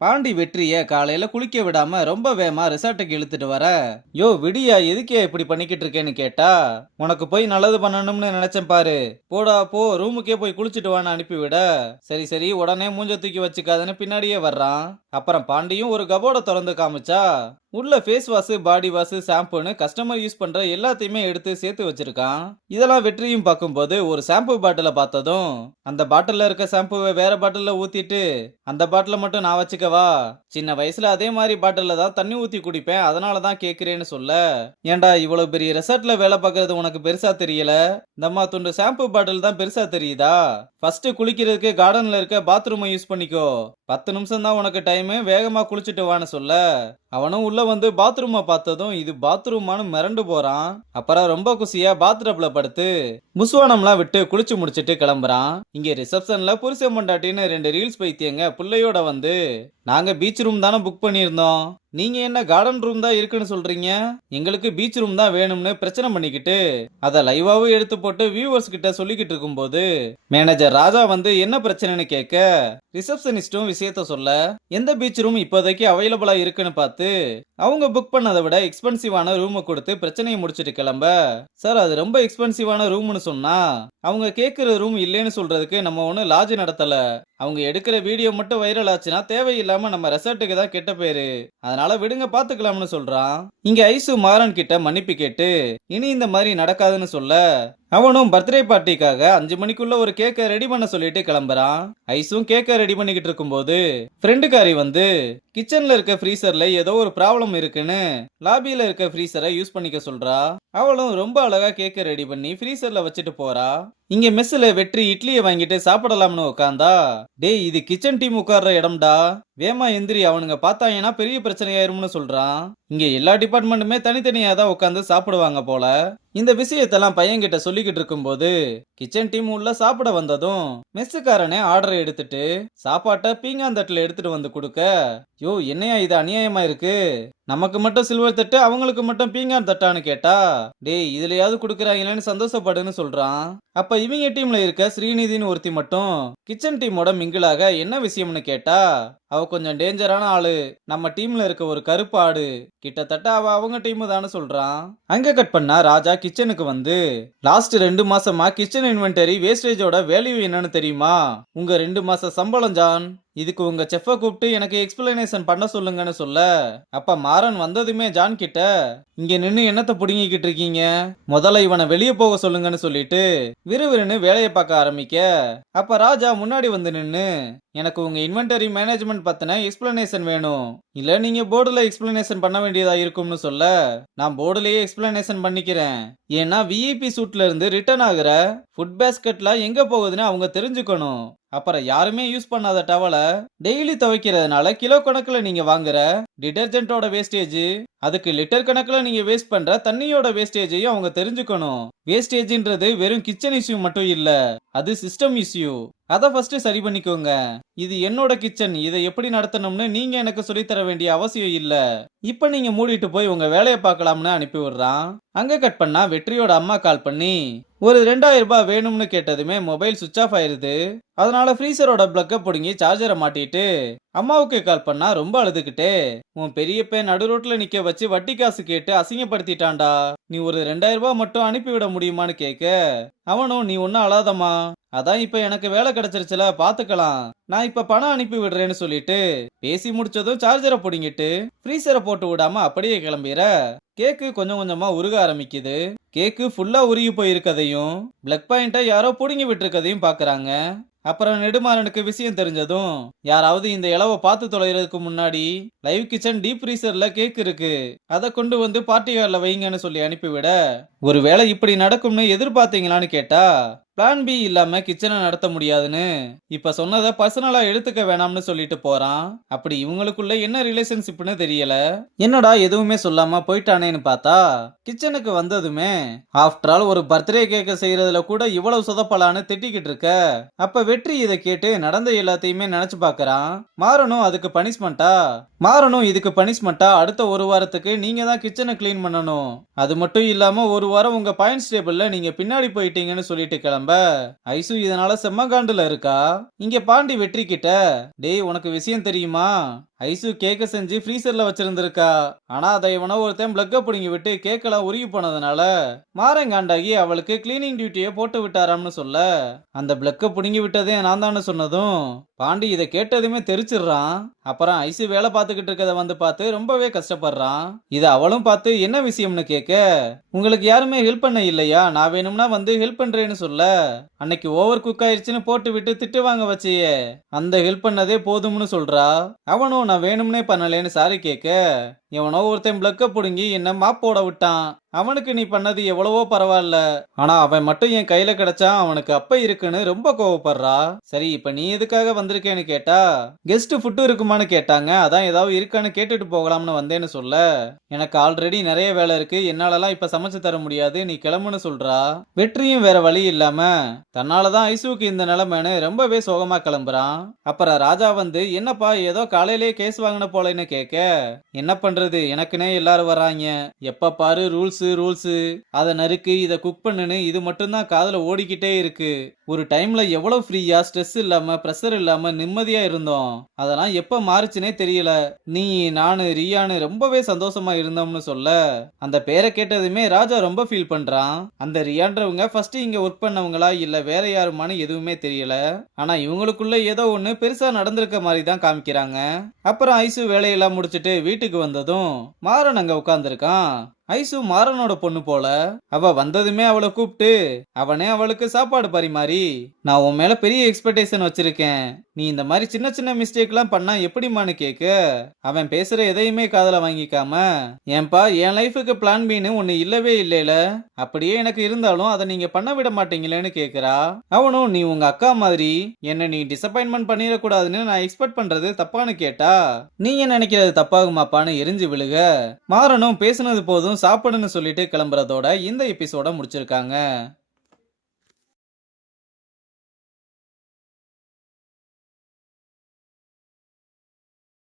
பாண்டி வெற்றிய காலையில குளிக்க விடாம ரொம்ப வேகமா ரிசார்ட்டுக்கு இழுத்துட்டு வர, யோ விடியா எதுக்கே இப்படி பண்ணிக்கிட்டு இருக்கேன்னு கேட்டா, உனக்கு போய் நல்லது பண்ணணும்னு நினைச்சேன் பாரு, போடா போ ரூமுக்கே போய் குளிச்சுட்டு வான்னு அனுப்பிவிட, சரி சரி உடனே மூஞ்ச தூக்கி வச்சுக்காதுன்னு பின்னாடியே வர்றான். அப்புறம் பாண்டியும் ஒரு கபோர்ட திறந்து காமிச்சா, உள்ள ஃபேஸ் வாஷ், பாடி வாஷ், ஷாம்புன்னு கஸ்டமர் யூஸ் பண்ற எல்லாத்தையுமே எடுத்து சேர்த்து வச்சிருக்கான். இதெல்லாம் வெற்றியும் பார்க்கும்போது ஒரு ஷாம்பு பாட்டில பார்த்ததும், அந்த பாட்டில்ல இருக்க ஷாம்புவை வேற பாட்டில்ல ஊத்திட்டு, அந்த பாட்டில மட்டும் நான் வச்சுக்கவா, சின்ன வயசுல அதே மாதிரி பாட்டில்ல தான் தண்ணி ஊத்தி குடிப்பேன், அதனால தான் கேக்குறேன்னு சொல்ல, ஏன்டா இவ்வளவு பெரிய ரெசார்ட்ல வேலை பார்க்கறது உனக்கு பெருசா தெரியல, இந்தம்மா துண்டு ஷாம்பு பாட்டில் தான் பெருசா தெரியுதா, ஃபர்ஸ்ட் குளிக்கிறதுக்கு கார்டன்ல இருக்க பாத்ரூமை யூஸ் பண்ணிக்கோ, 10 நிமிஷம் தான் உனக்கு டைம், வேகமா குளிச்சுட்டு வான்னு சொல்ல, அவனும் உள்ள வந்து பாத்ரூமை பார்த்ததும் இது பாத்ரூமானு மிரண்டு போறான். அப்புறம் ரொம்ப குசியா பாத்ரப்ல படுத்து முசுவானம்லாம் விட்டு குளிச்சு முடிச்சிட்டு கிளம்புறான். இங்க ரிசப்ஷன்ல புருஷன் பொண்டாட்டின்னு 2 ரீல்ஸ் பைத்தியங்க புள்ளையோட வந்து, நாங்க பீச் ரூம் தானே புக் பண்ணியிருந்தோம், நீங்க என்ன கார்டன் ரூம் தான் இருக்குன்னு சொல்றீங்க, எங்களுக்கு பீச் ரூம் தான் வேணும்னு பிரச்சனை பண்ணிக்கிட்டு அத லைவாவும் எடுத்து போட்டு வியூவர்ஸ் கிட்ட சொல்லிக்கிட்டு இருக்கும்போது மேனேஜர் ராஜா வந்து என்ன பிரச்சனைன்னு கேட்க, ரிசப்ஷனிஸ்டும் விஷயத்த சொல்ல, எந்த பீச் ரூம் இப்போதைக்கு அவைலபிளா இருக்குன்னு பார்த்து அவங்க புக் பண்ணதை விட எக்ஸ்பென்சிவான ரூமை கொடுத்து பிரச்சனையை முடிச்சிட்டு கிளம்ப, சார் அது ரொம்ப எக்ஸ்பென்சிவான ரூம்னு சொன்னா அவங்க கேட்கிற ரூம் இல்லைன்னு சொல்றதுக்கு நம்ம ஒன்றும் லாட்ஜ் நடத்தல, அவங்க எடுக்கிற வீடியோ மட்டும் வைரல் ஆச்சுன்னா தேவையில்லாம நம்ம ரெசார்ட்டுக்கு தான் கெட்ட பேரு, அதனால விடுங்க பாத்துக்கலாம்னு சொல்றான். இங்க ஐசு மாறன் கிட்ட மன்னிப்பு கேட்டு இனி இந்த மாதிரி நடக்காதுன்னு சொல்ல, அவனும் பர்த்டே பார்ட்டிக்காக 5 மணிக்குள்ள ஒரு கேக்க ரெடி பண்ண சொல்லிட்டு கிளம்புறான். ஐசும் கேக்க ரெடி பண்ணிக்கிட்டு இருக்கும்போது ஃப்ரெண்டுக்காரி வந்து கிச்சன்ல இருக்க ஃப்ரீசர்ல ஏதோ ஒரு ப்ராப்ளம் இருக்குன்னு லாபியில இருக்க ஃப்ரீசரை யூஸ் பண்ணிக்க சொல்றா. அவளும் ரொம்ப அழகா கேக்க ரெடி பண்ணி ஃப்ரீசர்ல வச்சுட்டு போறா. இங்க மெஸ்ல வெற்றி இட்லியை வாங்கிட்டு சாப்பிடலாம்னு உட்காந்தா, டேய் இது கிச்சன் டீம் உட்கார்ற இடம்டா, வேமா எந்திரி அவனுங்க பார்த்தாங்கன்னா பெரிய பிரச்சனையாயிரும்னு சொல்றான். இங்க எல்லா டிபார்ட்மெண்ட்டுமே தனித்தனியா தான் உட்காந்து சாப்பிடுவாங்க போல. இந்த விஷயத்தெல்லாம் பையன்கிட்ட சொல்லிக்கிட்டு இருக்கும்போது கிச்சன் டீம் உள்ள சாப்பிட வந்ததும் மெஸ்ஸுக்காரனே ஆர்டரை எடுத்துட்டு சாப்பாட்டை பீங்காந்தட்டுல எடுத்துட்டு வந்து கொடுக்க, யோ என்னையா இது அநியாயமா இருக்கு, நமக்கு மட்டும் சில்வர் தட்டு அவங்களுக்கு மட்டும் பீங்கான் தட்டான்னு கேட்டா, டேய் இதுலயாவது கொடுக்குறாங்களேன்னு சந்தோஷப்படுன்னு சொல்றான். அப்ப இவங்க டீம்ல இருக்க ஸ்ரீநிதினு ஒருத்தி மட்டும் கிச்சன் டீமோட மிங்கிளாக என்ன விஷயம்னு கேட்டா, அவ கொஞ்சம் டேஞ்சரான ஆளு, நம்ம டீம்ல இருக்க ஒரு கருப்பு ஆடு, கிட்டத்தட்ட அவ அவங்க டீம் தானே சொல்றான். அங்க கட் பண்ணா ராஜா கிச்சனுக்கு வந்து, லாஸ்ட் 2 மாசமா கிச்சன் இன்வென்டரி வேஸ்டேஜோட வேல்யூ என்னன்னு தெரியுமா, உங்க 2 மாச சம்பளம் ஜான், இதுக்கு உங்க செஃப்பை கூப்பிட்டு எனக்கு எக்ஸ்பிளனேஷன் பண்ண சொல்லுங்கன்னு சொல்ல, அப்ப மாறன் வந்ததுமே ஜான் கிட்ட, இங்க நின்னு என்னத்த புடுங்கிக்கிட்டு இருக்கீங்க, முதல்ல இவனை வெளியே போக சொல்லுங்கன்னு சொல்லிட்டு விறுவிறுன்னு வேலையை பார்க்க ஆரம்பிக்க, அப்ப ராஜா முன்னாடி வந்து நின்னு, எனக்கு உங்க இன்வென்டரி மேனேஜ்மெண்ட் பத்தின எக்ஸ்பிளனேஷன் வேணும், இல்ல நீங்க போர்டுல எக்ஸ்பிளனேஷன் பண்ண வேண்டியதா இருக்கும்னு சொல்ல, நான் போர்டுலயே எக்ஸ்பிளனேஷன் பண்ணிக்கிறேன், ஏன்னா விஐபி சூட்ல இருந்து ரிட்டர்ன் ஆகுற ஃபுட் பேஸ்கெட்ல எங்க போகுதுன்னு அவங்க தெரிஞ்சுக்கணும், அப்புறம் யாருமே யூஸ் பண்ணாத டவலை டெய்லி துவைக்கிறதுனால கிலோ கணக்குல நீங்க வாங்குற டிடர்ஜென்ட்டோட வேஸ்டேஜ், அதுக்கு லிட்டர் கணக்குல நீங்க வேஸ்ட் பண்ற தண்ணியோட வேஸ்டேஜையும் அவங்க தெரிஞ்சுக்கணும். வேஸ்டேஜ்ன்றது வெறும் கிச்சன் இஷ்யூ மட்டும் இல்ல, அது சிஸ்டம் இஷ்யூ, அதை ஃபர்ஸ்ட் சரி பண்ணிக்கோங்க, இது என்னோட கிச்சன், இதை எப்படி நடத்தணும்னு நீங்க எனக்கு சொல்லித்தர வேண்டிய அவசியம் இல்ல, இப்ப நீங்க மூடிட்டு போய் உங்க வேலையை பார்க்கலாம்னு அனுப்பி விடுறான். அங்க கட் பண்ணா வெற்றியோட அம்மா கால் பண்ணி ஒரு 2000 ரூபாய் வேணும்னு கேட்டதுமே மொபைல் சுவிட்ச் ஆஃப் ஆயிருது. அதனால ஃப்ரீசரோட பிளக்க பிடுங்கி சார்ஜரை மாட்டிட்டு அம்மாவுக்கு கால் பண்ணா ரொம்ப அழுதுகிட்டே, உன் பெரியப்ப நடு ரோட்ல நிக்க வச்சு வட்டி காசு கேட்டு அசிங்கப்படுத்திட்டான்டா, நீ ஒரு 2000 ரூபாய் மட்டும் அனுப்பிவிட முடியுமான்னு கேட்க, அவனும் நீ ஒன்னும் அழாதம்மா, அதான் இப்ப எனக்கு வேலை கிடைச்சிருச்சுல பாத்துக்கலாம், நான் இப்ப பணம் அனுப்பி விடுறேன்னு சொல்லிட்டு பேசி முடிச்சதும் சார்ஜரை பிடுங்கிட்டு ஃப்ரீசரை போட்டு விடாம அப்படியே கிளம்பிற. கேக்கு கொஞ்சம் கொஞ்சமா உருக ஆரம்பிக்குது. கேக்கு ஃபுல்லா உருகி போயிருக்கதையும் பிளக் பாயிண்ட யாரோ புடுங்கி விட்டுருக்கதையும் பாக்குறாங்க. அப்புறம் நெடுமாறனுக்கு விஷயம் தெரிஞ்சதும், யாராவது இந்த இளவை பார்த்து தொலைறதுக்கு முன்னாடி லைவ் கிச்சன் டீப் ஃப்ரீசர்ல கேக் இருக்கு, அதை கொண்டு வந்து பார்ட்டி ஹால்ல வைங்கன்னு சொல்லி அனுப்பிவிட, ஒருவேளை இப்படி நடக்கும்னு எதிர்பார்த்தீங்களான்னு கேட்டா, பிளான் பி இல்லாம கிச்சனை நடத்த முடியாதுன்னு இப்ப சொன்னதை பர்சனலா எடுத்துக்க வேணாம்னு சொல்லிட்டு போறான். அப்படி இவங்களுக்குள்ள என்ன ரிலேஷன்ஷிப்னு தெரியல. என்னடா எதுவுமே சொல்லாம போயிட்டானேன்னு பார்த்தா கிச்சனுக்கு வந்ததுமே, ஆஃப்டர் ஆல் ஒரு பர்த்டே கேக்க செய்யறதுல கூட இவ்வளவு சொதப்பலான்னு திட்டிக்கிட்டு இருக்க. அப்ப வெற்றி இதை கேட்டு நடந்த எல்லாத்தையுமே நினைச்சு பாக்குறான். மாறணும் இதுக்கு பனிஷ்மெண்டா அடுத்த 1 வாரத்துக்கு நீங்க தான் கிச்சனை கிளீன் பண்ணணும், அது மட்டும் இல்லாம 1 வாரம் உங்க பாயிண்ட்ஸ் டேபிள்ல நீங்க பின்னாடி போயிட்டீங்கன்னு சொல்லிட்டு கிளம்ப, ஐசு இதனால செம்மகாண்டுல இருக்கா. இங்க பாண்டி வெற்றி கிட்ட, டேய் உனக்கு விஷயம் தெரியுமா, ஐசு கேக்க செஞ்சு ஃப்ரீசர்ல வச்சிருந்திருக்கா. ஆனா அதை இவனோ ஒருத்தன் பிளக்க புடுங்கி விட்டு கேக்கெல்லாம் உருகி போனதுனால மாரங்காண்டாகி அவளுக்கு கிளீனிங் டியூட்டியை போட்டு விட்டாராம்னு சொல்ல, அந்த பிளக்க புடுங்கி விட்டதே நான் தானே சொன்னதும் பாண்டி இதை கேட்டதுமே தெரிச்சிடுறான். அப்புறம் ஐசு வேலை பார்த்துக்கிட்டு இருக்கத வந்து பார்த்து ரொம்பவே கஷ்டப்படுறான். இதை அவளும் பார்த்து என்ன விஷயம்னு கேட்க, உங்களுக்கு யாருமே ஹெல்ப் பண்ண இல்லையா, நான் வேணும்னா வந்து ஹெல்ப் பண்றேன்னு சொல்ல, அன்னைக்கு ஓவர் குக் ஆயிடுச்சுன்னு போட்டு விட்டு திட்டு வாங்க வச்சியே, அந்த ஹெல்ப் பண்ணதே போதும்னு சொல்றா. அவனும் நான் வேணும்னே பண்ணலேன்னு சாரி கேட்க, எவனோ ஒருத்தன் பிளக்க புடுங்கி என்ன மாப் போட விட்டான், அவனுக்கு நீ பண்ணது எவ்வளவோ பரவாயில்ல, ஆனா அவன் மட்டும் என் கையில கிடைச்சா அவனுக்கு அப்ப இருக்குன்னு ரொம்ப கோவப்படுறா. சரி இப்ப நீ எதுக்காக வந்திருக்கேன்னு கேட்டா, கெஸ்ட் ஃபுட்டு இருக்குமான்னு கேட்டாங்க, அதான் ஏதாவது இருக்கான்னு கேட்டுட்டு போகலாம்னு வந்தேன்னு சொல்ல, எனக்கு ஆல்ரெடி நிறைய வேலை இருக்கு, என்னாலலாம் இப்ப சமைச்சு தர முடியாது, நீ கிளம்புன்னு சொல்றா. வெற்றியும் வேற வழி இல்லாம தன்னாலதான் ஐசுவுக்கு இந்த நிலைமைன்னு ரொம்பவே சோகமா கிளம்புறான். அப்புறம் ராஜா வந்து என்னப்பா ஏதோ காலையிலேயே கேஸ் வாங்கின போலன்னு கேட்க, என்ன பண்றது எனக்குனே எல்லாரும் வர்றாங்க, எப்ப பாரு ரூல்ஸ் ரூல்ஸ், அதை நறுக்கு இதை குக் பண்ணுன்னு இது மட்டும்தான் காதுல ஓடிக்கிட்டே இருக்கு. ஒரு டைம்ல எவ்வளவு ஃப்ரீயா ஸ்ட்ரெஸ் இல்லாம பிரஷர் இல்லாம நிம்மதியா இருந்தோம், அதெல்லாம் எப்ப மாறுச்சுனே தெரியல. நீ நானு ரியானு ரொம்பவே சந்தோஷமா இருந்தோம்னு சொல்ல, அந்த பேரை கேட்டதுமே ராஜா ரொம்ப ஃபீல் பண்றான். அந்த ரியான்றவங்க ஃபர்ஸ்ட் இங்க ஒர்க் பண்ணவங்களா இல்ல வேற யாருமானு எதுவுமே தெரியல. ஆனா இவங்களுக்குள்ள ஏதோ ஒண்ணு பெருசா நடந்திருக்க மாதிரி தான் காமிக்கிறாங்க. அப்புறம் ஐசு வேலையெல்லாம் முடிச்சிட்டு வீட்டுக்கு வந்ததும் மாறன் அங்க உட்கார்ந்துருக்கான். ஐசு மாறனோட பொண்ணு போல. அவ வந்ததுமே அவளை கூப்பிட்டு அவனே அவளுக்கு சாப்பாடு பரிமாறி, நான் உன் மேல பெரிய எக்ஸ்பெக்டேஷன் வச்சிருக்கேன், நீ இந்த மாதிரி சின்ன சின்ன மிஸ்டேக் எல்லாம் பண்ணா எப்படிமான்னு கேட்க, அவன் பேசுற எதையுமே காதுல வாங்கிக்காம, ஏன்பா என் லைஃபுக்கு பிளான் பின்னு ஒண்ணு இல்லவே இல்லைல, அப்படியே எனக்கு இருந்தாலும் அதை நீங்க பண்ண விட மாட்டீங்களேன்னு கேக்குறா. அவனும் நீ உங்க அக்கா மாதிரி என்ன நீ டிசப்பாயின்மெண்ட் பண்ணிடக்கூடாதுன்னு நான் எக்ஸ்பெக்ட் பண்றது தப்பான்னு கேட்டா, நீங்க நினைக்கிறது தப்பாகுமாப்பான்னு எரிஞ்சு விழுக, மாறனும் பேசுனது போதும் சாப்பிடுன்னு சொல்லிட்டு கிளம்புறதோட இந்த எபிசோட முடிச்சிருக்காங்க.